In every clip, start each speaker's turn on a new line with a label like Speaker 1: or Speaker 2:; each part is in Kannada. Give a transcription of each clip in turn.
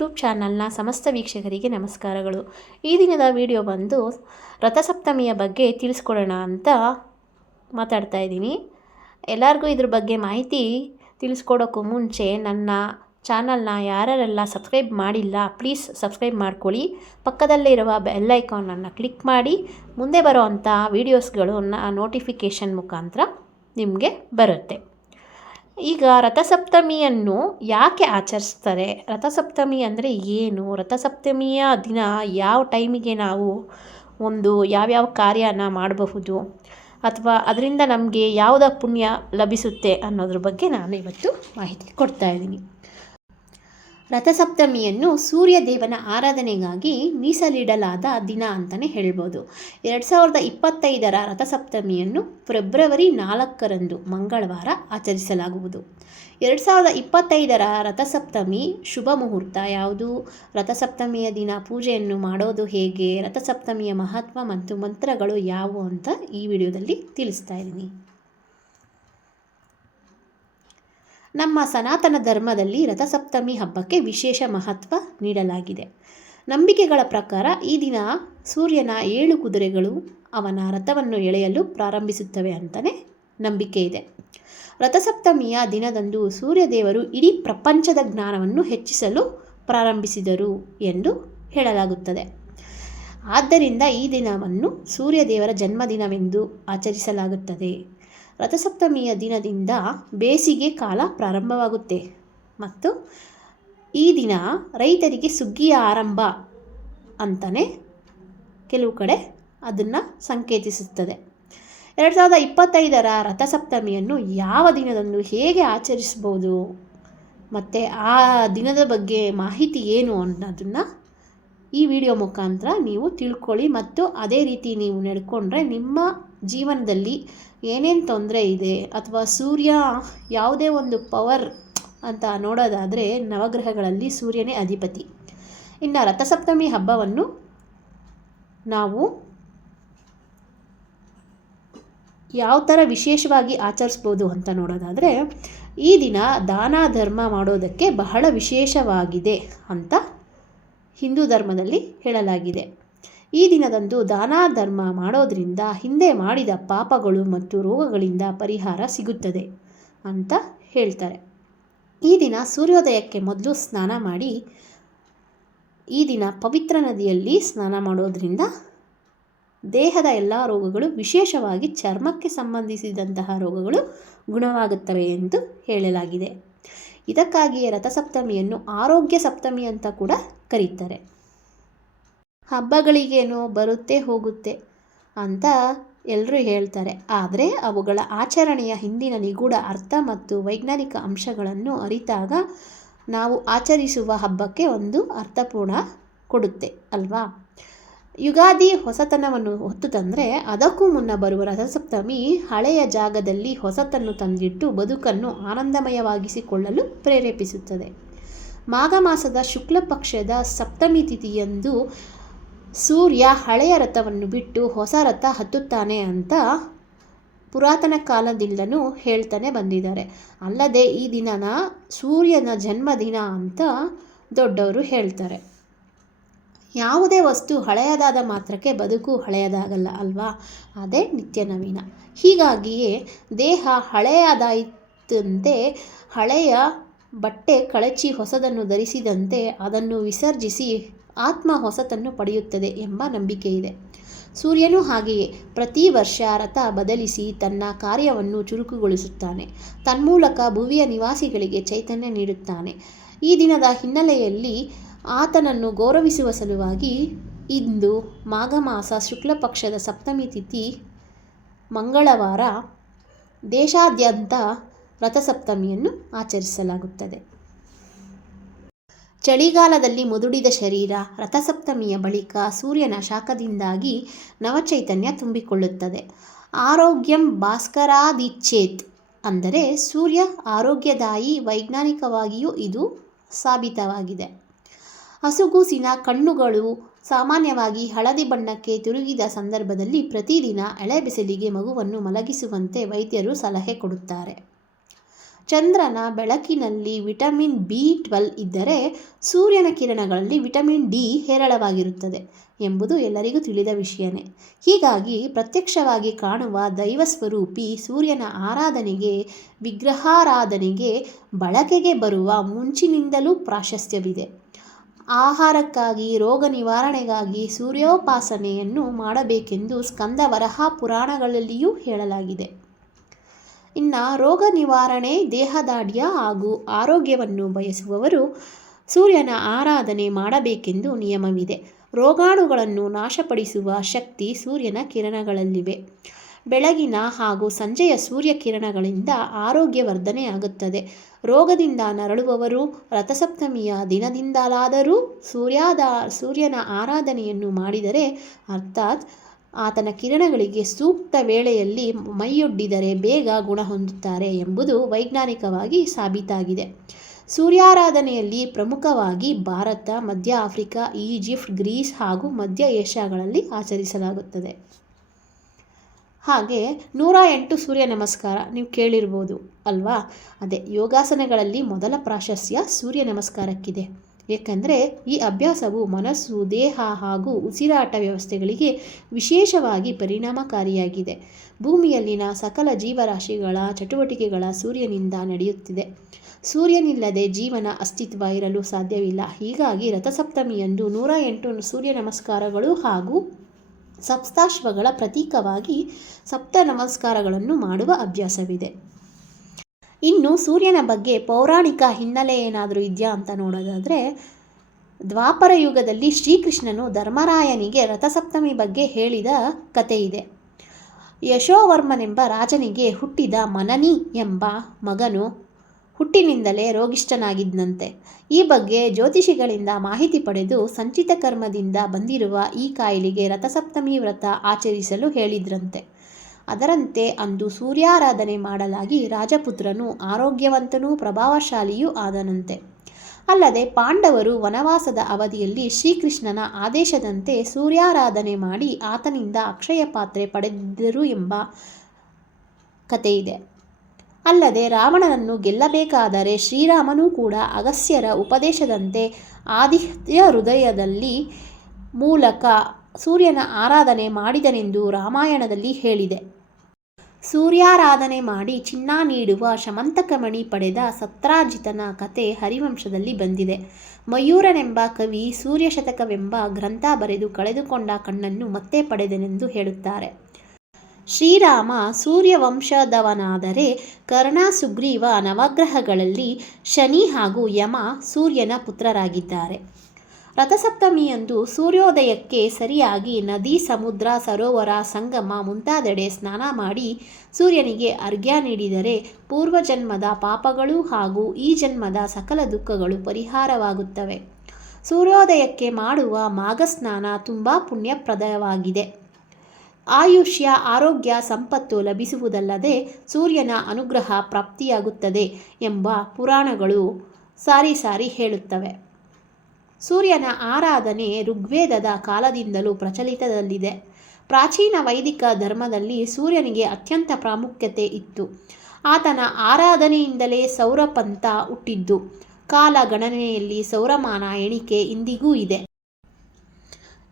Speaker 1: ಯೂಟ್ಯೂಬ್ ಚಾನಲ್ನ ಸಮಸ್ತ ವೀಕ್ಷಕರಿಗೆ ನಮಸ್ಕಾರಗಳು. ಈ ದಿನದ ವಿಡಿಯೋ ಬಂದು ರಥಸಪ್ತಮಿಯ ಬಗ್ಗೆ ತಿಳಿಸ್ಕೊಡೋಣ ಅಂತ ಮಾತಾಡ್ತಾ ಇದ್ದೀನಿ. ಎಲ್ಲರಿಗೂ ಇದ್ರ ಬಗ್ಗೆ ಮಾಹಿತಿ ತಿಳಿಸ್ಕೊಡೋಕ್ಕೂ ಮುಂಚೆ ನನ್ನ ಚಾನಲ್ನ ಯಾರೆಲ್ಲ ಸಬ್ಸ್ಕ್ರೈಬ್ ಮಾಡಿಲ್ಲ, ಪ್ಲೀಸ್ ಸಬ್ಸ್ಕ್ರೈಬ್ ಮಾಡ್ಕೊಳ್ಳಿ. ಪಕ್ಕದಲ್ಲೇ ಇರುವ ಬೆಲ್ಲೈಕಾನನ್ನು ಕ್ಲಿಕ್ ಮಾಡಿ. ಮುಂದೆ ಬರೋವಂಥ ವೀಡಿಯೋಸ್ಗಳು ನೋಟಿಫಿಕೇಷನ್ ಮುಖಾಂತರ ನಿಮಗೆ ಬರುತ್ತೆ. ಈಗ ರಥಸಪ್ತಮಿಯನ್ನು ಯಾಕೆ ಆಚರಿಸ್ತಾರೆ? ರಥಸಪ್ತಮಿ ಅಂದರೆ ಏನು? ರಥಸಪ್ತಮಿಯ ದಿನ ಯಾವ ಟೈಮಿಗೆ ನಾವು ಒಂದು ಯಾವ್ಯಾವ ಕಾರ್ಯನ ಮಾಡಬಹುದು? ಅಥವಾ ಅದರಿಂದ ನಮಗೆ ಯಾವುದ ಪುಣ್ಯ ಲಭಿಸುತ್ತೆ ಅನ್ನೋದ್ರ ಬಗ್ಗೆ ನಾನು ಇವತ್ತು ಮಾಹಿತಿ ಕೊಡ್ತಾ ಇದ್ದೀನಿ. ರಥಸಪ್ತಮಿಯನ್ನು ಸೂರ್ಯ ದೇವನ ಆರಾಧನೆಗಾಗಿ ಮೀಸಲಿಡಲಾದ ದಿನ ಅಂತಲೇ ಹೇಳ್ಬೋದು. ಎರಡು ಸಾವಿರದ ಇಪ್ಪತ್ತೈದರ ರಥಸಪ್ತಮಿಯನ್ನು ಫೆಬ್ರವರಿ ನಾಲ್ಕರಂದು ಮಂಗಳವಾರ ಆಚರಿಸಲಾಗುವುದು. ಎರಡು ಸಾವಿರದ ಇಪ್ಪತ್ತೈದರ ರಥಸಪ್ತಮಿ ಶುಭ ಮುಹೂರ್ತ ಯಾವುದು? ರಥಸಪ್ತಮಿಯ ದಿನ ಪೂಜೆಯನ್ನು ಮಾಡೋದು ಹೇಗೆ? ರಥಸಪ್ತಮಿಯ ಮಹತ್ವ ಮತ್ತು ಮಂತ್ರಗಳು ಯಾವುವು ಅಂತ ಈ ವಿಡಿಯೋದಲ್ಲಿ ತಿಳಿಸ್ತಾ ಇದ್ದೀನಿ. ನಮ್ಮ ಸನಾತನ ಧರ್ಮದಲ್ಲಿ ರಥಸಪ್ತಮಿ ಹಬ್ಬಕ್ಕೆ ವಿಶೇಷ ಮಹತ್ವ ನೀಡಲಾಗಿದೆ. ನಂಬಿಕೆಗಳ ಪ್ರಕಾರ ಈ ದಿನ ಸೂರ್ಯನ ಏಳು ಕುದುರೆಗಳು ಅವನ ರಥವನ್ನು ಎಳೆಯಲು ಪ್ರಾರಂಭಿಸುತ್ತವೆ ಅಂತಲೇ ನಂಬಿಕೆ ಇದೆ. ರಥಸಪ್ತಮಿಯ ದಿನದಂದು ಸೂರ್ಯದೇವರು ಇಡೀ ಪ್ರಪಂಚದ ಜ್ಞಾನವನ್ನು ಹೆಚ್ಚಿಸಲು ಪ್ರಾರಂಭಿಸಿದರು ಎಂದು ಹೇಳಲಾಗುತ್ತದೆ. ಆದ್ದರಿಂದ ಈ ದಿನವನ್ನು ಸೂರ್ಯದೇವರ ಜನ್ಮದಿನವೆಂದು ಆಚರಿಸಲಾಗುತ್ತದೆ. ರಥಸಪ್ತಮಿಯ ದಿನದಿಂದ ಬೇಸಿಗೆ ಕಾಲ ಪ್ರಾರಂಭವಾಗುತ್ತೆ. ಮತ್ತು ಈ ದಿನ ರೈತರಿಗೆ ಸುಗ್ಗಿಯ ಆರಂಭ ಅಂತಲೇ ಕೆಲವು ಕಡೆ ಅದನ್ನು ಸಂಕೇತಿಸುತ್ತದೆ. ಎರಡು ಸಾವಿರದ ಇಪ್ಪತ್ತೈದರ ರಥಸಪ್ತಮಿಯನ್ನು ಯಾವ ದಿನದಂದು ಹೇಗೆ ಆಚರಿಸ್ಬೋದು ಮತ್ತು ಆ ದಿನದ ಬಗ್ಗೆ ಮಾಹಿತಿ ಏನು ಅನ್ನೋದನ್ನು ಈ ವಿಡಿಯೋ ಮುಖಾಂತರ ನೀವು ತಿಳ್ಕೊಳ್ಳಿ ಮತ್ತು ಅದೇ ರೀತಿ ನೀವು ನಡ್ಕೊಂಡ್ರೆ ನಿಮ್ಮ ಜೀವನದಲ್ಲಿ ಏನೇನು ತೊಂದರೆ ಇದೆ ಅಥವಾ ಸೂರ್ಯ ಯಾವುದೇ ಒಂದು ಪವರ್ ಅಂತ ನೋಡೋದಾದರೆ ನವಗ್ರಹಗಳಲ್ಲಿ ಸೂರ್ಯನೇ ಅಧಿಪತಿ. ಇನ್ನು ರಥಸಪ್ತಮಿ ಹಬ್ಬವನ್ನು ನಾವು ಯಾವ ಥರ ವಿಶೇಷವಾಗಿ ಆಚರಿಸ್ಬೋದು ಅಂತ ನೋಡೋದಾದರೆ ಈ ದಿನ ದಾನ ಧರ್ಮ ಮಾಡೋದಕ್ಕೆ ಬಹಳ ವಿಶೇಷವಾಗಿದೆ ಅಂತ ಹಿಂದೂ ಧರ್ಮದಲ್ಲಿ ಹೇಳಲಾಗಿದೆ. ಈ ದಿನದಂದು ದಾನ ಧರ್ಮ ಮಾಡೋದ್ರಿಂದ ಹಿಂದೆ ಮಾಡಿದ ಪಾಪಗಳು ಮತ್ತು ರೋಗಗಳಿಂದ ಪರಿಹಾರ ಸಿಗುತ್ತದೆ ಅಂತ ಹೇಳ್ತಾರೆ. ಈ ದಿನ ಸೂರ್ಯೋದಯಕ್ಕೆ ಮೊದಲು ಸ್ನಾನ ಮಾಡಿ, ಈ ದಿನ ಪವಿತ್ರ ನದಿಯಲ್ಲಿ ಸ್ನಾನ ಮಾಡೋದ್ರಿಂದ ದೇಹದ ಎಲ್ಲ ರೋಗಗಳು, ವಿಶೇಷವಾಗಿ ಚರ್ಮಕ್ಕೆ ಸಂಬಂಧಿಸಿದಂತಹ ರೋಗಗಳು ಗುಣವಾಗುತ್ತವೆ ಎಂದು ಹೇಳಲಾಗಿದೆ. ಇದಕ್ಕಾಗಿಯೇ ರಥಸಪ್ತಮಿಯನ್ನು ಆರೋಗ್ಯ ಸಪ್ತಮಿ ಅಂತ ಕೂಡ ಕರೀತಾರೆ. ಹಬ್ಬಗಳಿಗೇನೋ ಬರುತ್ತೆ ಹೋಗುತ್ತೆ ಅಂತ ಎಲ್ಲರೂ ಹೇಳ್ತಾರೆ. ಆದರೆ ಅವುಗಳ ಆಚರಣೆಯ ಹಿಂದಿನ ನಿಗೂಢ ಅರ್ಥ ಮತ್ತು ವೈಜ್ಞಾನಿಕ ಅಂಶಗಳನ್ನು ಅರಿತಾಗ ನಾವು ಆಚರಿಸುವ ಹಬ್ಬಕ್ಕೆ ಒಂದು ಅರ್ಥಪೂರ್ಣ ಕೊಡುತ್ತೆ, ಅಲ್ವಾ? ಯುಗಾದಿ ಹೊಸತನವನ್ನು ಹೊತ್ತು ತಂದರೆ ಅದಕ್ಕೂ ಮುನ್ನ ಬರುವ ರಥಸಪ್ತಮಿ ಹಳೆಯ ಜಾಗದಲ್ಲಿ ಹೊಸತನ್ನು ತಂದಿಟ್ಟು ಬದುಕನ್ನು ಆನಂದಮಯವಾಗಿಸಿಕೊಳ್ಳಲು ಪ್ರೇರೇಪಿಸುತ್ತದೆ. ಮಾಘ ಮಾಸದ ಶುಕ್ಲ ಪಕ್ಷದ ಸಪ್ತಮಿ ತಿಥಿಯಂದು ಸೂರ್ಯ ಹಳೆಯ ರಥವನ್ನು ಬಿಟ್ಟು ಹೊಸ ರಥ ಹತ್ತುತ್ತಾನೆ ಅಂತ ಪುರಾತನ ಕಾಲದಿಂದಲೂ ಹೇಳ್ತಾನೆ ಬಂದಿದ್ದಾರೆ. ಅಲ್ಲದೆ ಈ ದಿನನ ಸೂರ್ಯನ ಜನ್ಮದಿನ ಅಂತ ದೊಡ್ಡವರು ಹೇಳ್ತಾರೆ. ಯಾವುದೇ ವಸ್ತು ಹಳೆಯದಾದ ಮಾತ್ರಕ್ಕೆ ಬದುಕು ಹಳೆಯದಾಗಲ್ಲ ಅಲ್ವಾ? ಅದೇ ನಿತ್ಯ ನವೀನ. ಹೀಗಾಗಿಯೇ ದೇಹ ಹಳೆಯದಾಯಿತಂತೆ ಹಳೆಯ ಬಟ್ಟೆ ಕಳಚಿ ಹೊಸದನ್ನು ಧರಿಸಿದಂತೆ ಅದನ್ನು ವಿಸರ್ಜಿಸಿ ಆತ್ಮ ಹೊಸತನ್ನು ಪಡೆಯುತ್ತದೆ ಎಂಬ ನಂಬಿಕೆ ಇದೆ. ಸೂರ್ಯನು ಹಾಗೆಯೇ ಪ್ರತಿ ವರ್ಷ ರಥ ಬದಲಿಸಿ ತನ್ನ ಕಾರ್ಯವನ್ನು ಚುರುಕುಗೊಳಿಸುತ್ತಾನೆ. ತನ್ಮೂಲಕ ಭುವಿಯ ನಿವಾಸಿಗಳಿಗೆ ಚೈತನ್ಯ ನೀಡುತ್ತಾನೆ. ಈ ದಿನದ ಹಿನ್ನೆಲೆಯಲ್ಲಿ ಆತನನ್ನು ಗೌರವಿಸುವ ಸಲುವಾಗಿ ಇಂದು ಮಾಘ ಮಾಸ ಶುಕ್ಲ ಪಕ್ಷದ ಸಪ್ತಮಿ ತಿಥಿ ಮಂಗಳವಾರ ದೇಶಾದ್ಯಂತ ರಥಸಪ್ತಮಿಯನ್ನು ಆಚರಿಸಲಾಗುತ್ತದೆ. ಚಳಿಗಾಲದಲ್ಲಿ ಮುದುಡಿದ ಶರೀರ ರಥಸಪ್ತಮಿಯ ಬಳಿಕ ಸೂರ್ಯನ ಶಾಖದಿಂದಾಗಿ ನವಚೈತನ್ಯ ತುಂಬಿಕೊಳ್ಳುತ್ತದೆ. ಆರೋಗ್ಯಂ ಭಾಸ್ಕರಾದಿಚ್ಛೇತ್ ಅಂದರೆ ಸೂರ್ಯ ಆರೋಗ್ಯದಾಯಿ ವೈಜ್ಞಾನಿಕವಾಗಿಯೂ ಇದು ಸಾಬೀತವಾಗಿದೆ. ಹಸುಗೂಸಿನ ಕಣ್ಣುಗಳು ಸಾಮಾನ್ಯವಾಗಿ ಹಳದಿ ಬಣ್ಣಕ್ಕೆ ತಿರುಗಿದ ಸಂದರ್ಭದಲ್ಲಿ ಪ್ರತಿದಿನ ಎಳೆ ಬಿಸಿಲಿಗೆ ಮಗುವನ್ನು ಮಲಗಿಸುವಂತೆ ವೈದ್ಯರು ಸಲಹೆ ಕೊಡುತ್ತಾರೆ. ಚಂದ್ರನ ಬೆಳಕಿನಲ್ಲಿ ವಿಟಮಿನ್ ಬಿ ಟ್ವೆಲ್ ಇದ್ದರೆ ಸೂರ್ಯನ ಕಿರಣಗಳಲ್ಲಿ ವಿಟಮಿನ್ ಡಿ ಹೇರಳವಾಗಿರುತ್ತದೆ ಎಂಬುದು ಎಲ್ಲರಿಗೂ ತಿಳಿದ ವಿಷಯನೇ. ಹೀಗಾಗಿ ಪ್ರತ್ಯಕ್ಷವಾಗಿ ಕಾಣುವ ದೈವ ಸ್ವರೂಪಿ ಸೂರ್ಯನ ಆರಾಧನೆಗೆ, ವಿಗ್ರಹಾರಾಧನೆಗೆ, ಬಳಕೆಗೆ ಬರುವ ಮುಂಚಿನಿಂದಲೂ ಪ್ರಾಶಸ್ತ್ಯವಿದೆ. ಆಹಾರಕ್ಕಾಗಿ, ರೋಗ ನಿವಾರಣೆಗಾಗಿ ಸೂರ್ಯೋಪಾಸನೆಯನ್ನು ಮಾಡಬೇಕೆಂದು ಸ್ಕಂದ ವರಹ ಪುರಾಣಗಳಲ್ಲಿಯೂ ಹೇಳಲಾಗಿದೆ. ಇನ್ನು ರೋಗ ನಿವಾರಣೆ ದೇಹದಾಢ್ಯ ಹಾಗೂ ಆರೋಗ್ಯವನ್ನು ಬಯಸುವವರು ಸೂರ್ಯನ ಆರಾಧನೆ ಮಾಡಬೇಕೆಂದು ನಿಯಮವಿದೆ. ರೋಗಾಣುಗಳನ್ನು ನಾಶಪಡಿಸುವ ಶಕ್ತಿ ಸೂರ್ಯನ ಕಿರಣಗಳಲ್ಲಿವೆ. ಬೆಳಗಿನ ಹಾಗೂ ಸಂಜೆಯ ಸೂರ್ಯ ಕಿರಣಗಳಿಂದ ಆರೋಗ್ಯವರ್ಧನೆಯಾಗುತ್ತದೆ ರೋಗದಿಂದ ನರಳುವವರು ರಥಸಪ್ತಮಿಯ ದಿನದಿಂದಲಾದರೂ ಸೂರ್ಯಾದ, ಸೂರ್ಯನ ಆರಾಧನೆಯನ್ನು ಮಾಡಿದರೆ, ಅರ್ಥಾತ್ ಆತನ ಕಿರಣಗಳಿಗೆ ಸೂಕ್ತ ವೇಳೆಯಲ್ಲಿ ಮೈಯೊಡ್ಡಿದರೆ ಬೇಗ ಗುಣ ಹೊಂದುತ್ತಾರೆ ಎಂಬುದು ವೈಜ್ಞಾನಿಕವಾಗಿ ಸಾಬೀತಾಗಿದೆ. ಸೂರ್ಯಾರಾಧನೆಯಲ್ಲಿ ಪ್ರಮುಖವಾಗಿ ಭಾರತ, ಮಧ್ಯ ಆಫ್ರಿಕಾ, ಈಜಿಪ್ಟ್, ಗ್ರೀಸ್ ಹಾಗೂ ಮಧ್ಯ ಏಷ್ಯಾಗಳಲ್ಲಿ ಆಚರಿಸಲಾಗುತ್ತದೆ. ಹಾಗೆ ನೂರ ಎಂಟು ಸೂರ್ಯ ನಮಸ್ಕಾರ ನೀವು ಕೇಳಿರ್ಬೋದು ಅಲ್ವಾ? ಅದೇ ಯೋಗಾಸನಗಳಲ್ಲಿ ಮೊದಲ ಪ್ರಾಶಸ್ತ್ಯ ಸೂರ್ಯ ನಮಸ್ಕಾರಕ್ಕಿದೆ. ಏಕೆಂದರೆ ಈ ಅಭ್ಯಾಸವು ಮನಸ್ಸು, ದೇಹ ಹಾಗೂ ಉಸಿರಾಟ ವ್ಯವಸ್ಥೆಗಳಿಗೆ ವಿಶೇಷವಾಗಿ ಪರಿಣಾಮಕಾರಿಯಾಗಿದೆ. ಭೂಮಿಯಲ್ಲಿನ ಸಕಲ ಜೀವರಾಶಿಗಳ ಚಟುವಟಿಕೆಗಳ ಸೂರ್ಯನಿಂದ ನಡೆಯುತ್ತಿದೆ. ಸೂರ್ಯನಿಲ್ಲದೆ ಜೀವನ ಅಸ್ತಿತ್ವ ಇರಲು ಸಾಧ್ಯವಿಲ್ಲ. ಹೀಗಾಗಿ ರಥಸಪ್ತಮಿಯಂದು ನೂರ ಎಂಟು ಸೂರ್ಯ ನಮಸ್ಕಾರಗಳು ಹಾಗೂ ಸಪ್ತಾಶ್ವಗಳ ಪ್ರತೀಕವಾಗಿ ಸಪ್ತ ನಮಸ್ಕಾರಗಳನ್ನು ಮಾಡುವ ಅಭ್ಯಾಸವಿದೆ. ಇನ್ನು ಸೂರ್ಯನ ಬಗ್ಗೆ ಪೌರಾಣಿಕ ಹಿನ್ನೆಲೆ ಏನಾದರೂ ಇದೆಯಾ ಅಂತ ನೋಡೋದಾದರೆ, ದ್ವಾಪರ ಯುಗದಲ್ಲಿ ಶ್ರೀಕೃಷ್ಣನು ಧರ್ಮರಾಯನಿಗೆ ರಥಸಪ್ತಮಿ ಬಗ್ಗೆ ಹೇಳಿದ ಕತೆ ಇದೆ ಯಶೋವರ್ಮನೆಂಬ ರಾಜನಿಗೆ ಹುಟ್ಟಿದ ಮನನಿ ಎಂಬ ಮಗನು ಹುಟ್ಟಿನಿಂದಲೇ ರೋಗಿಷ್ಠನಾಗಿದ್ದಂತೆ ಈ ಬಗ್ಗೆ ಜ್ಯೋತಿಷಿಗಳಿಂದ ಮಾಹಿತಿ ಪಡೆದು ಸಂಚಿತ ಕರ್ಮದಿಂದ ಬಂದಿರುವ ಈ ಕಾಯಿಲೆಗೆ ರಥಸಪ್ತಮಿ ವ್ರತ ಆಚರಿಸಲು ಹೇಳಿದ್ರಂತೆ. ಅದರಂತೆ ಅಂದು ಸೂರ್ಯಾರಾಧನೆ ಮಾಡಲಾಗಿ ರಾಜಪುತ್ರನು ಆರೋಗ್ಯವಂತನೂ ಪ್ರಭಾವಶಾಲಿಯೂ ಆದನಂತೆ. ಅಲ್ಲದೆ ಪಾಂಡವರು ವನವಾಸದ ಅವಧಿಯಲ್ಲಿ ಶ್ರೀಕೃಷ್ಣನ ಆದೇಶದಂತೆ ಸೂರ್ಯಾರಾಧನೆ ಮಾಡಿ ಆತನಿಂದ ಅಕ್ಷಯ ಪಾತ್ರೆ ಪಡೆದಿದ್ದರು ಎಂಬ ಕಥೆಯಿದೆ. ಅಲ್ಲದೆ ರಾವಣನನ್ನು ಗೆಲ್ಲಬೇಕಾದರೆ ಶ್ರೀರಾಮನೂ ಕೂಡ ಅಗಸ್ಯರ ಉಪದೇಶದಂತೆ ಆದಿತ್ಯ ಹೃದಯದಲ್ಲಿ ಮೂಲಕ ಸೂರ್ಯನ ಆರಾಧನೆ ಮಾಡಿದನೆಂದು ರಾಮಾಯಣದಲ್ಲಿ ಹೇಳಿದೆ. ಸೂರ್ಯಾರಾಧನೆ ಮಾಡಿ ಚಿನ್ನ ನೀಡುವ ಶಮಂತಕಮಣಿ ಪಡೆದ ಸತ್ರಾಜಿತನ ಕತೆ ಹರಿವಂಶದಲ್ಲಿ ಬಂದಿದೆ. ಮಯೂರನೆಂಬ ಕವಿ ಸೂರ್ಯಶತಕವೆಂಬ ಗ್ರಂಥ ಬರೆದು ಕಳೆದುಕೊಂಡ ಕಣ್ಣನ್ನು ಮತ್ತೆ ಪಡೆದನೆಂದು ಹೇಳುತ್ತಾರೆ. ಶ್ರೀರಾಮ ಸೂರ್ಯವಂಶದವನಾದರೆ ಕರ್ಣ, ಸುಗ್ರೀವ, ನವಗ್ರಹಗಳಲ್ಲಿ ಶನಿ ಹಾಗೂ ಯಮ ಸೂರ್ಯನ ಪುತ್ರರಾಗಿದ್ದಾರೆ. ರಥಸಪ್ತಮಿಯಂದು ಸೂರ್ಯೋದಯಕ್ಕೆ ಸರಿಯಾಗಿ ನದಿ, ಸಮುದ್ರ, ಸರೋವರ, ಸಂಗಮ ಮುಂತಾದೆಡೆ ಸ್ನಾನ ಮಾಡಿ ಸೂರ್ಯನಿಗೆ ಅರ್ಘ್ಯ ನೀಡಿದರೆ ಪೂರ್ವಜನ್ಮದ ಪಾಪಗಳು ಹಾಗೂ ಈ ಜನ್ಮದ ಸಕಲ ದುಃಖಗಳು ಪರಿಹಾರವಾಗುತ್ತವೆ. ಸೂರ್ಯೋದಯಕ್ಕೆ ಮಾಡುವ ಮಾಘಸ್ನಾನ ತುಂಬ ಪುಣ್ಯಪ್ರದವಾಗಿದೆ. ಆಯುಷ್ಯ, ಆರೋಗ್ಯ, ಸಂಪತ್ತು ಲಭಿಸುವುದಲ್ಲದೆ ಸೂರ್ಯನ ಅನುಗ್ರಹ ಪ್ರಾಪ್ತಿಯಾಗುತ್ತದೆ ಎಂಬ ಪುರಾಣಗಳು ಸಾರಿ ಸಾರಿ ಹೇಳುತ್ತವೆ. ಸೂರ್ಯನ ಆರಾಧನೆ ಋಗ್ವೇದದ ಕಾಲದಿಂದಲೂ ಪ್ರಚಲಿತದಲ್ಲಿದೆ. ಪ್ರಾಚೀನ ವೈದಿಕ ಧರ್ಮದಲ್ಲಿ ಸೂರ್ಯನಿಗೆ ಅತ್ಯಂತ ಪ್ರಾಮುಖ್ಯತೆ ಇತ್ತು. ಆತನ ಆರಾಧನೆಯಿಂದಲೇ ಸೌರಪಂಥ ಹುಟ್ಟಿದ್ದು. ಕಾಲ ಗಣನೆಯಲ್ಲಿ ಸೌರಮಾನ ಎಣಿಕೆ ಇಂದಿಗೂ ಇದೆ.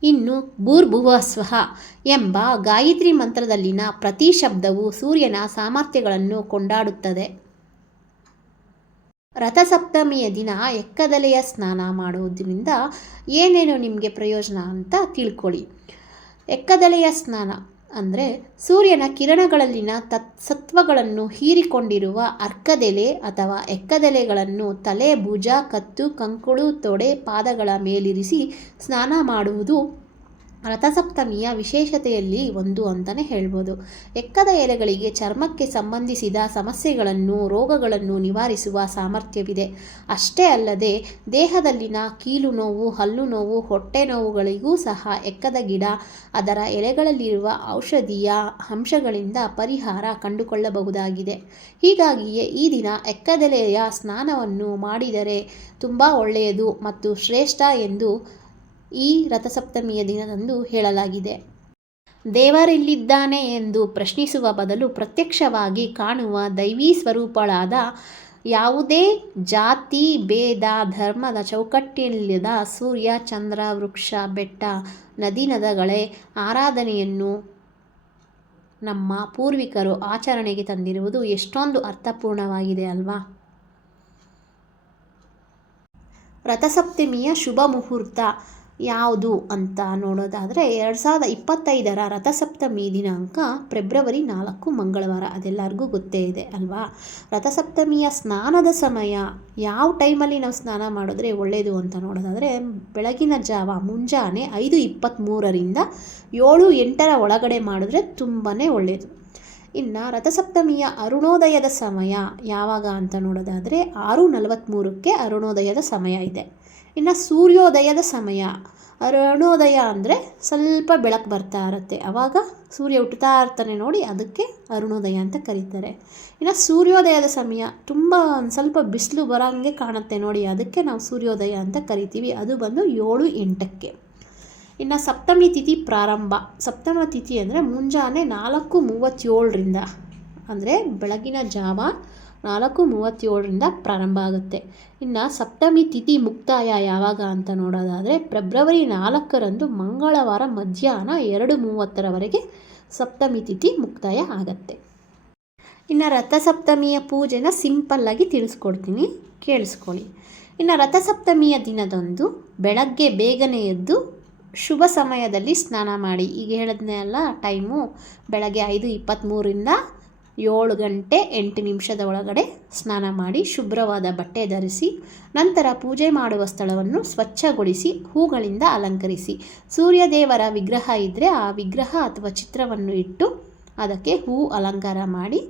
Speaker 1: ಇನ್ನು ಭೂರ್ಭುವ ಸ್ವಹ ಎಂಬ ಗಾಯತ್ರಿ ಮಂತ್ರದಲ್ಲಿನ ಪ್ರತಿ ಶಬ್ದವು ಸೂರ್ಯನ ಸಾಮರ್ಥ್ಯಗಳನ್ನು ಕೊಂಡಾಡುತ್ತದೆ. ರಥಸಪ್ತಮಿಯ ದಿನ ಎಕ್ಕದಲೆಯ ಸ್ನಾನ ಮಾಡುವುದರಿಂದ ಏನೇನು ನಿಮಗೆ ಪ್ರಯೋಜನ ಅಂತ ತಿಳ್ಕೊಳ್ಳಿ. ಎಕ್ಕದಲೆಯ ಸ್ನಾನ ಅಂದರೆ ಸೂರ್ಯನ ಕಿರಣಗಳಲ್ಲಿನ ತತ್ ಸತ್ವಗಳನ್ನು ಹೀರಿಕೊಂಡಿರುವ ಅರ್ಕದೆಲೆ ಅಥವಾ ಎಕ್ಕದೆಲೆಗಳನ್ನು ತಲೆ, ಭುಜ, ಕತ್ತು, ಕಂಕುಳು, ತೊಡೆ, ಪಾದಗಳ ಮೇಲಿರಿಸಿ ಸ್ನಾನ ಮಾಡುವುದು ರಥಸಪ್ತಮಿಯ ವಿಶೇಷತೆಯಲ್ಲಿ ಒಂದು ಅಂತಲೇ ಹೇಳ್ಬೋದು. ಎಕ್ಕದ ಎಲೆಗಳಿಗೆ ಚರ್ಮಕ್ಕೆ ಸಂಬಂಧಿಸಿದ ಸಮಸ್ಯೆಗಳನ್ನು, ರೋಗಗಳನ್ನು ನಿವಾರಿಸುವ ಸಾಮರ್ಥ್ಯವಿದೆ. ಅಷ್ಟೇ ಅಲ್ಲದೆ, ದೇಹದಲ್ಲಿನ ಕೀಲು ನೋವು, ಹಲ್ಲು ನೋವು, ಹೊಟ್ಟೆ ನೋವುಗಳಿಗೂ ಸಹ ಎಕ್ಕದ ಗಿಡ, ಅದರ ಎಲೆಗಳಲ್ಲಿರುವ ಔಷಧೀಯ ಅಂಶಗಳಿಂದ ಪರಿಹಾರ ಕಂಡುಕೊಳ್ಳಬಹುದಾಗಿದೆ. ಹೀಗಾಗಿಯೇ ಈ ದಿನ ಎಕ್ಕದೆಲೆಯ ಸ್ನಾನವನ್ನು ಮಾಡಿದರೆ ತುಂಬ ಒಳ್ಳೆಯದು ಮತ್ತು ಶ್ರೇಷ್ಠ ಎಂದು ಈ ರಥಸಪ್ತಮಿಯ ದಿನದಂದು ಹೇಳಲಾಗಿದೆ. ದೇವರಿಲ್ಲಿದ್ದಾನೆ ಎಂದು ಪ್ರಶ್ನಿಸುವ ಬದಲು ಪ್ರತ್ಯಕ್ಷವಾಗಿ ಕಾಣುವ ದೈವೀ ಸ್ವರೂಪಳಾದ ಯಾವುದೇ ಜಾತಿ, ಭೇದ, ಧರ್ಮದ ಚೌಕಟ್ಟಿಲ್ಲದ ಸೂರ್ಯ, ಚಂದ್ರ, ವೃಕ್ಷ, ಬೆಟ್ಟ, ನದಿ, ನದಗಳೇ ಆರಾಧನೆಯನ್ನು ನಮ್ಮ ಪೂರ್ವಿಕರು ಆಚರಣೆಗೆ ತಂದಿರುವುದು ಎಷ್ಟೊಂದು ಅರ್ಥಪೂರ್ಣವಾಗಿದೆ ಅಲ್ವಾ? ರಥಸಪ್ತಮಿಯ ಶುಭ ಮುಹೂರ್ತ. ಯಾವುದು ಅಂತ ನೋಡೋದಾದರೆ ಎರಡು ಸಾವಿರದ ಇಪ್ಪತ್ತೈದರ ರಥಸಪ್ತಮಿ ದಿನಾಂಕ ಫೆಬ್ರವರಿ ನಾಲ್ಕು ಮಂಗಳವಾರ. ಅದೆಲ್ಲರಿಗೂ ಗೊತ್ತೇ ಇದೆ ಅಲ್ವಾ? ರಥಸಪ್ತಮಿಯ ಸ್ನಾನದ ಸಮಯ. ಯಾವ ಟೈಮಲ್ಲಿ ನಾವು ಸ್ನಾನ ಮಾಡಿದ್ರೆ ಒಳ್ಳೆಯದು ಅಂತ ನೋಡೋದಾದರೆ ಬೆಳಗಿನ ಜಾವ ಮುಂಜಾನೆ ಐದು ಇಪ್ಪತ್ತ್ಮೂರರಿಂದ ಏಳು ಎಂಟರ ಒಳಗಡೆ ಮಾಡಿದ್ರೆ ತುಂಬಾ ಒಳ್ಳೆಯದು ಇನ್ನು ರಥಸಪ್ತಮಿಯ ಅರುಣೋದಯದ ಸಮಯ ಯಾವಾಗ ಅಂತ ನೋಡೋದಾದರೆ ಆರು ನಲವತ್ತ್ಮೂರಕ್ಕೆ ಅರುಣೋದಯದ ಸಮಯ ಇದೆ. ಇನ್ನು ಸೂರ್ಯೋದಯದ ಸಮಯ. ಅರುಣೋದಯ ಅಂದರೆ ಸ್ವಲ್ಪ ಬೆಳಕು ಬರ್ತಾ ಇರುತ್ತೆ. ಆವಾಗ ಸೂರ್ಯ ಹುಟ್ಟುತ್ತಾ ಇರ್ತಾನೆ ನೋಡಿ, ಅದಕ್ಕೆ ಅರುಣೋದಯ ಅಂತ ಕರೀತಾರೆ. ಇನ್ನು ಸೂರ್ಯೋದಯದ ಸಮಯ ತುಂಬ ಒಂದು ಸ್ವಲ್ಪ ಬಿಸಿಲು ಬರೋಂಗೆ ಕಾಣುತ್ತೆ ನೋಡಿ, ಅದಕ್ಕೆ ನಾವು ಸೂರ್ಯೋದಯ ಅಂತ ಕರಿತೀವಿ. ಅದು ಬಂದು ಏಳು ಎಂಟಕ್ಕೆ. ಇನ್ನು ಸಪ್ತಮಿ ತಿಥಿ ಪ್ರಾರಂಭ. ಸಪ್ತಮ ತಿಥಿ ಅಂದರೆ ಮುಂಜಾನೆ ನಾಲ್ಕು ಮೂವತ್ತೇಳರಿಂದ. ಅಂದರೆ ಬೆಳಗಿನ ಜಾವ ನಾಲ್ಕು ಮೂವತ್ತೇಳರಿಂದ ಪ್ರಾರಂಭ ಆಗುತ್ತೆ. ಇನ್ನು ಸಪ್ತಮಿ ತಿಥಿ ಮುಕ್ತಾಯ ಯಾವಾಗ ಅಂತ ನೋಡೋದಾದರೆ ಫೆಬ್ರವರಿ ನಾಲ್ಕರಂದು ಮಂಗಳವಾರ ಮಧ್ಯಾಹ್ನ ಎರಡು ಮೂವತ್ತರವರೆಗೆ ಸಪ್ತಮಿ ತಿಥಿ ಮುಕ್ತಾಯ ಆಗುತ್ತೆ. ಇನ್ನು ರಥಸಪ್ತಮಿಯ ಪೂಜೆನ ಸಿಂಪಲ್ಲಾಗಿ ತಿಳಿಸ್ಕೊಡ್ತೀನಿ. ಕೇಳಿಸ್ಕೊಳ್ಳಿ. ಇನ್ನು ರಥಸಪ್ತಮಿಯ ದಿನದಂದು ಬೆಳಗ್ಗೆ ಬೇಗನೆ ಎದ್ದು ಶುಭ ಸಮಯದಲ್ಲಿ ಸ್ನಾನ ಮಾಡಿ. ಈಗ ಹೇಳಿದ್ನೆಲ್ಲ, ಟೈಮು ಬೆಳಗ್ಗೆ ಐದು ಇಪ್ಪತ್ತ್ಮೂರಿಂದ ಏಳು ಗಂಟೆ ಎಂಟು ನಿಮಿಷದ ಒಳಗಡೆ ಸ್ನಾನ ಮಾಡಿ ಶುಭ್ರವಾದ ಬಟ್ಟೆ ಧರಿಸಿ, ನಂತರ ಪೂಜೆ ಮಾಡುವ ಸ್ಥಳವನ್ನು ಸ್ವಚ್ಛಗೊಳಿಸಿ, ಹೂಗಳಿಂದ ಅಲಂಕರಿಸಿ. ಸೂರ್ಯದೇವರ ವಿಗ್ರಹ ಇದ್ದರೆ ಆ ವಿಗ್ರಹ ಅಥವಾ ಚಿತ್ರವನ್ನು ಇಟ್ಟು ಅದಕ್ಕೆ ಹೂ ಅಲಂಕಾರ ಮಾಡಿ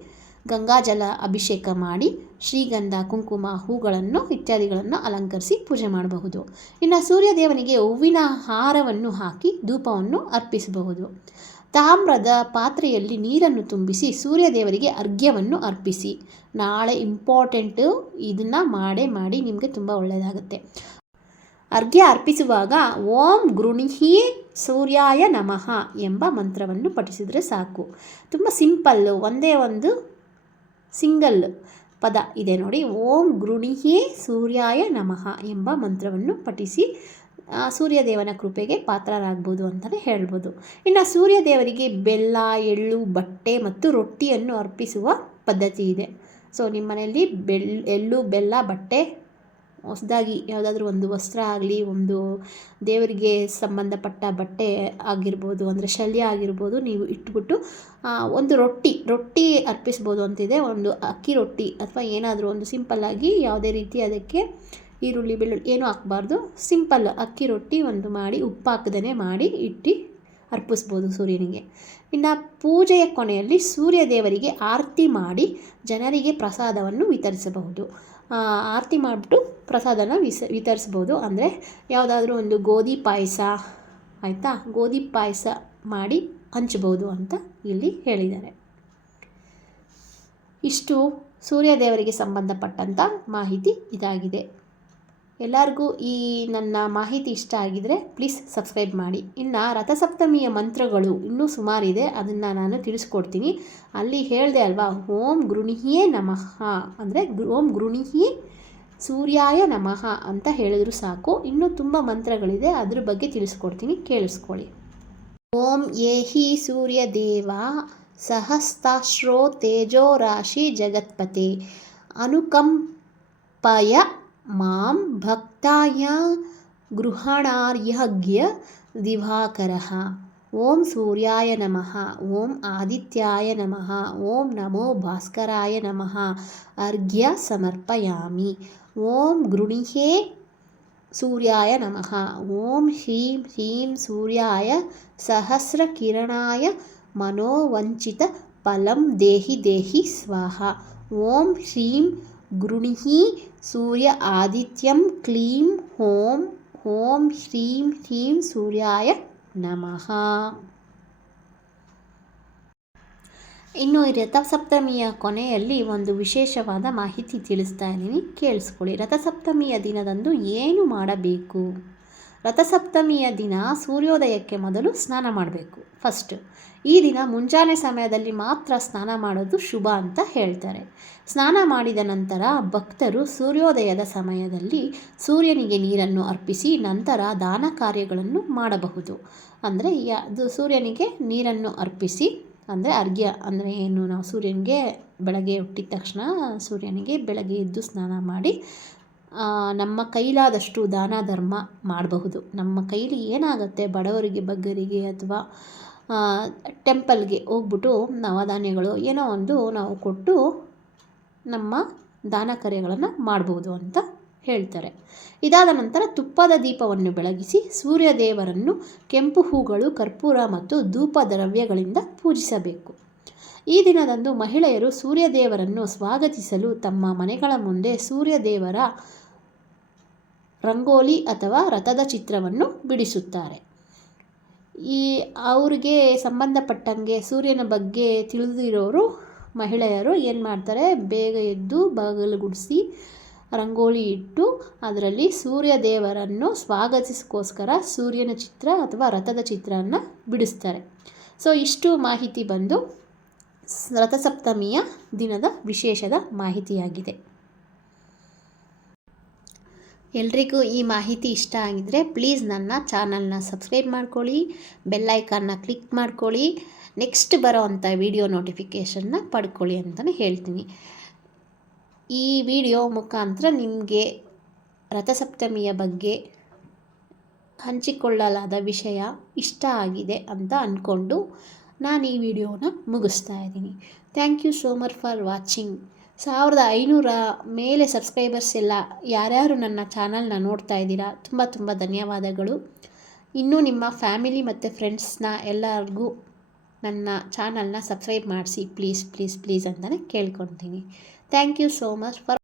Speaker 1: ಗಂಗಾಜಲ ಅಭಿಷೇಕ ಮಾಡಿ, ಶ್ರೀಗಂಧ, ಕುಂಕುಮ, ಹೂಗಳನ್ನು, ಇತ್ಯಾದಿಗಳನ್ನು ಅಲಂಕರಿಸಿ ಪೂಜೆ ಮಾಡಬಹುದು. ಇನ್ನು ಸೂರ್ಯದೇವನಿಗೆ ಹೂವಿನ ಹಾರವನ್ನು ಹಾಕಿ ಧೂಪವನ್ನು ಅರ್ಪಿಸಬಹುದು. ತಾಮ್ರದ ಪಾತ್ರೆಯಲ್ಲಿ ನೀರನ್ನು ತುಂಬಿಸಿ ಸೂರ್ಯದೇವರಿಗೆ ಅರ್ಘ್ಯವನ್ನು ಅರ್ಪಿಸಿ. ನಾಳೆ ಇಂಪಾರ್ಟೆಂಟು ಇದನ್ನು ಮಾಡೇ ಮಾಡಿ ನಿಮಗೆ ತುಂಬ ಒಳ್ಳೆಯದಾಗುತ್ತೆ ಅರ್ಘ್ಯ ಅರ್ಪಿಸುವಾಗ ಓಂ ಗೃಣಿಹಿ ಸೂರ್ಯಾಯ ನಮಃ ಎಂಬ ಮಂತ್ರವನ್ನು ಪಠಿಸಿದರೆ ಸಾಕು. ತುಂಬ ಸಿಂಪಲ್ಲು ಒಂದೇ ಒಂದು ಸಿಂಗಲ್ ಪದ ಇದೆ ನೋಡಿ. ಓಂ ಗೃಣಿಹಿ ಸೂರ್ಯಾಯ ನಮಃ ಎಂಬ ಮಂತ್ರವನ್ನು ಪಠಿಸಿ ಸೂರ್ಯದೇವನ ಕೃಪೆಗೆ ಪಾತ್ರರಾಗ್ಬೋದು ಅಂತಲೇ ಹೇಳ್ಬೋದು. ಇನ್ನು ಸೂರ್ಯದೇವರಿಗೆ ಬೆಲ್ಲ, ಎಳ್ಳು, ಬಟ್ಟೆ ಮತ್ತು ರೊಟ್ಟಿಯನ್ನು ಅರ್ಪಿಸುವ ಪದ್ಧತಿ ಇದೆ. ಸೊ ನಿಮ್ಮ ಮನೆಯಲ್ಲಿ ಬೆಲ್ ಎಳ್ಳು, ಬೆಲ್ಲ, ಬಟ್ಟೆ, ಹೊಸದಾಗಿ ಯಾವುದಾದ್ರೂ ಒಂದು ವಸ್ತ್ರ ಆಗಲಿ, ಒಂದು ದೇವರಿಗೆ ಸಂಬಂಧಪಟ್ಟ ಬಟ್ಟೆ ಆಗಿರ್ಬೋದು, ಅಂದರೆ ಶಲ್ಯ ಆಗಿರ್ಬೋದು, ನೀವು ಇಟ್ಬಿಟ್ಟು ಒಂದು ರೊಟ್ಟಿ ರೊಟ್ಟಿ ಅರ್ಪಿಸ್ಬೋದು ಅಂತಿದೆ. ಒಂದು ಅಕ್ಕಿ ರೊಟ್ಟಿ ಅಥವಾ ಏನಾದರೂ ಒಂದು ಸಿಂಪಲ್ಲಾಗಿ ಯಾವುದೇ ರೀತಿ ಅದಕ್ಕೆ ಈರುಳ್ಳಿ, ಬೆಳ್ಳುಳ್ಳಿ ಏನೂ ಹಾಕ್ಬಾರ್ದು. ಸಿಂಪಲ್ ಅಕ್ಕಿ ರೊಟ್ಟಿ ಒಂದು ಮಾಡಿ ಉಪ್ಪು ಹಾಕ್ದೇ ಮಾಡಿ ಇಟ್ಟು ಅರ್ಪಿಸ್ಬೋದು ಸೂರ್ಯನಿಗೆ. ಇನ್ನು ಪೂಜೆಯ ಕೊನೆಯಲ್ಲಿ ಸೂರ್ಯ ದೇವರಿಗೆ ಆರತಿ ಮಾಡಿ ಜನರಿಗೆ ಪ್ರಸಾದವನ್ನು ವಿತರಿಸಬಹುದು. ಆರತಿ ಮಾಡಿಬಿಟ್ಟು ಪ್ರಸಾದನ ವಿಸ ವಿತರಿಸ್ಬೋದು ಅಂದರೆ ಯಾವುದಾದ್ರೂ ಒಂದು ಗೋಧಿ ಪಾಯಸ, ಆಯಿತಾ? ಗೋಧಿ ಪಾಯಸ ಮಾಡಿ ಹಂಚ್ಬೋದು ಅಂತ ಇಲ್ಲಿ ಹೇಳಿದ್ದಾರೆ. ಇಷ್ಟು ಸೂರ್ಯದೇವರಿಗೆ ಸಂಬಂಧಪಟ್ಟಂಥ ಮಾಹಿತಿ ಇದಾಗಿದೆ. ಎಲ್ಲರಿಗೂ ಈ ನನ್ನ ಮಾಹಿತಿ ಇಷ್ಟ ಆಗಿದರೆ ಪ್ಲೀಸ್ ಸಬ್ಸ್ಕ್ರೈಬ್ ಮಾಡಿ. ಇನ್ನು ರಥಸಪ್ತಮಿಯ ಮಂತ್ರಗಳು ಇನ್ನೂ ಸುಮಾರಿದೆ ಅದನ್ನು ನಾನು ತಿಳಿಸ್ಕೊಡ್ತೀನಿ. ಅಲ್ಲಿ ಹೇಳಿದೆ ಅಲ್ವಾ, ಓಂ ಗೃಣಿಹಿಯೇ ನಮಃ, ಅಂದರೆ ಓಂ ಗೃಣಿಹಿ ಸೂರ್ಯಾಯ ನಮಃ ಅಂತ ಹೇಳಿದ್ರು ಸಾಕು. ಇನ್ನೂ ತುಂಬ ಮಂತ್ರಗಳಿದೆ, ಅದ್ರ ಬಗ್ಗೆ ತಿಳಿಸ್ಕೊಡ್ತೀನಿ, ಕೇಳಿಸ್ಕೊಳ್ಳಿ. ಓಂ ಏಹಿ ಸೂರ್ಯ ದೇವ ಸಹಸ್ತಾಶ್ರೋ ತೇಜೋ ರಾಶಿ ಜಗತ್ಪತೆ, ಅನುಕಂಪಯ ಮಾಂ ಭಕ್ತಾಯ ಗೃಹಣಾರ್ಯಜ್ಞ ದಿವಾಕರಃ ಓಂ ಸೂರ್ಯಾಯ ನಮಃ ಓಂ ಆದಿತ್ಯಾಯ ನಮಃ ಓಂ ನಮೋ ಭಾಸ್ಕರಾಯ ನಮಃ ಅರ್ಘ್ಯ ಸಮರ್ಪಯಾಮಿ ಓಂ ಗೃಣಿಹೇ ಸೂರ್ಯಾಯ ನಮಃ ಓಂ ಶ್ರೀಂ ಶ್ರೀಂ ಸೂರ್ಯಾಯ ಸಹಸ್ರಕಿರಣಾಯ ಮನೋವಂಚಿತ ಫಲಂ ದೇಹಿ ದೇಹಿ ಸ್ವಾಹ ಓಂ ಶ್ರೀಂ ಗೃಣಿಹಿ ಸೂರ್ಯ ಆದಿತ್ಯಂ ಕ್ಲೀಂ ಹೋಂ ಹೋಂ ಶ್ರೀಂ ಶ್ರೀಂ ಸೂರ್ಯಾಯ ನಮಃ. ಇನ್ನು ಈ ರಥಸಪ್ತಮಿಯ ಕೊನೆಯಲ್ಲಿ ಒಂದು ವಿಶೇಷವಾದ ಮಾಹಿತಿ ತಿಳಿಸ್ತಾ ಇದ್ದೀನಿ. ಕೇಳಿಸ್ಕೊಳ್ಳಿ. ರಥಸಪ್ತಮಿಯ ದಿನದಂದು ಏನು ಮಾಡಬೇಕು? ರಥಸಪ್ತಮಿಯ ದಿನ ಸೂರ್ಯೋದಯಕ್ಕೆ ಮೊದಲು ಸ್ನಾನ ಮಾಡಬೇಕು. ಫಸ್ಟ್ ಈ ದಿನ ಮುಂಜಾನೆ ಸಮಯದಲ್ಲಿ ಮಾತ್ರ ಸ್ನಾನ ಮಾಡೋದು ಶುಭ ಅಂತ ಹೇಳ್ತಾರೆ. ಸ್ನಾನ ಮಾಡಿದ ನಂತರ ಭಕ್ತರು ಸೂರ್ಯೋದಯದ ಸಮಯದಲ್ಲಿ ಸೂರ್ಯನಿಗೆ ನೀರನ್ನು ಅರ್ಪಿಸಿ ನಂತರ ದಾನ ಕಾರ್ಯಗಳನ್ನು ಮಾಡಬಹುದು. ಅಂದರೆ ಅದು ಸೂರ್ಯನಿಗೆ ನೀರನ್ನು ಅರ್ಪಿಸಿ, ಅಂದರೆ ಅರ್ಘ್ಯ, ಅಂದರೆ ಏನು, ನಾವು ಸೂರ್ಯನಿಗೆ ಬೆಳಗ್ಗೆ ಹುಟ್ಟಿದ ತಕ್ಷಣ ಸೂರ್ಯನಿಗೆ ಬೆಳಗ್ಗೆ ಎದ್ದು ಸ್ನಾನ ಮಾಡಿ ನಮ್ಮ ಕೈಲಾದಷ್ಟು ದಾನ ಧರ್ಮ ಮಾಡಬಹುದು. ನಮ್ಮ ಕೈಲಿ ಏನಾಗುತ್ತೆ? ಬಡವರಿಗೆ, ಬಗ್ಗರಿಗೆ ಅಥವಾ ಟೆಂಪಲ್ಗೆ ಹೋಗ್ಬಿಟ್ಟು ನವಧಾನ್ಯಗಳು ಏನೋ ಒಂದು ನಾವು ಕೊಟ್ಟು ನಮ್ಮ ದಾನ ಕಾರ್ಯಗಳನ್ನು ಮಾಡಬಹುದು ಅಂತ ಹೇಳ್ತಾರೆ. ಇದಾದ ನಂತರ ತುಪ್ಪದ ದೀಪವನ್ನು ಬೆಳಗಿಸಿ ಸೂರ್ಯದೇವರನ್ನು ಕೆಂಪು ಹೂಗಳು, ಕರ್ಪೂರ ಮತ್ತು ಧೂಪ ದ್ರವ್ಯಗಳಿಂದ ಪೂಜಿಸಬೇಕು. ಈ ದಿನದಂದು ಮಹಿಳೆಯರು ಸೂರ್ಯದೇವರನ್ನು ಸ್ವಾಗತಿಸಲು ತಮ್ಮ ಮನೆಗಳ ಮುಂದೆ ಸೂರ್ಯದೇವರ ರಂಗೋಲಿ ಅಥವಾ ರಥದ ಚಿತ್ರವನ್ನು ಬಿಡಿಸುತ್ತಾರೆ. ಈ ಅವ್ರಿಗೆ ಸಂಬಂಧಪಟ್ಟಂಗೆ ಸೂರ್ಯನ ಬಗ್ಗೆ ತಿಳಿದಿರೋರು ಮಹಿಳೆಯರು ಏನು ಮಾಡ್ತಾರೆ, ಬೇಗ ಎದ್ದು ಬಾಗಿಲು ಗುಡಿಸಿ ರಂಗೋಲಿ ಇಟ್ಟು ಅದರಲ್ಲಿ ಸೂರ್ಯ ದೇವರನ್ನು ಸ್ವಾಗತಿಸೋಸ್ಕರ ಸೂರ್ಯನ ಚಿತ್ರ ಅಥವಾ ರಥದ ಚಿತ್ರವನ್ನು ಬಿಡಿಸ್ತಾರೆ. ಸೊ ಇಷ್ಟು ಮಾಹಿತಿ ಬಂದು ರಥಸಪ್ತಮಿಯ ದಿನದ ವಿಶೇಷದ ಮಾಹಿತಿಯಾಗಿದೆ. ಎಲ್ರಿಗೂ ಈ ಮಾಹಿತಿ ಇಷ್ಟ ಆಗಿದ್ದರೆ ಪ್ಲೀಸ್ ನನ್ನ ಚಾನಲ್ನ ಸಬ್ಸ್ಕ್ರೈಬ್ ಮಾಡ್ಕೊಳ್ಳಿ ಬೆಲ್ಲೈಕನ್ನ ಕ್ಲಿಕ್ ಮಾಡ್ಕೊಳ್ಳಿ, ನೆಕ್ಸ್ಟ್ ಬರೋ ಅಂಥ ವಿಡಿಯೋ ನೋಟಿಫಿಕೇಷನ್ನ ಪಡ್ಕೊಳ್ಳಿ ಅಂತಲೇ ಹೇಳ್ತೀನಿ. ಈ ವಿಡಿಯೋ ಮುಖಾಂತರ ನಿಮಗೆ ರಥಸಪ್ತಮಿಯ ಬಗ್ಗೆ ಹಂಚಿಕೊಳ್ಳಲಾದ ವಿಷಯ ಇಷ್ಟ ಆಗಿದೆ ಅಂತ ಅಂದ್ಕೊಂಡು ನಾನು ಈ ವಿಡಿಯೋನ ಮುಗಿಸ್ತಾ ಇದ್ದೀನಿ. Thank you so much for watching. ಸಾವಿರದ ಐನೂರ ಮೇಲೆ ಸಬ್ಸ್ಕ್ರೈಬರ್ಸ್ ಎಲ್ಲ ಯಾರ್ಯಾರು ನನ್ನ ಚಾನಲ್ನ ನೋಡ್ತಾ ಇದ್ದೀರಾ, ತುಂಬ ತುಂಬ ಧನ್ಯವಾದಗಳು. ಇನ್ನೂ ನಿಮ್ಮ ಫ್ಯಾಮಿಲಿ ಮತ್ತು ಫ್ರೆಂಡ್ಸ್ನ ಎಲ್ಲರಿಗೂ ನನ್ನ ಚಾನಲ್ನ ಸಬ್ಸ್ಕ್ರೈಬ್ ಮಾಡಿಸಿ ಪ್ಲೀಸ್ ಪ್ಲೀಸ್ ಪ್ಲೀಸ್ ಅಂತಲೇ ಕೇಳ್ಕೊತೀನಿ. Thank you so much for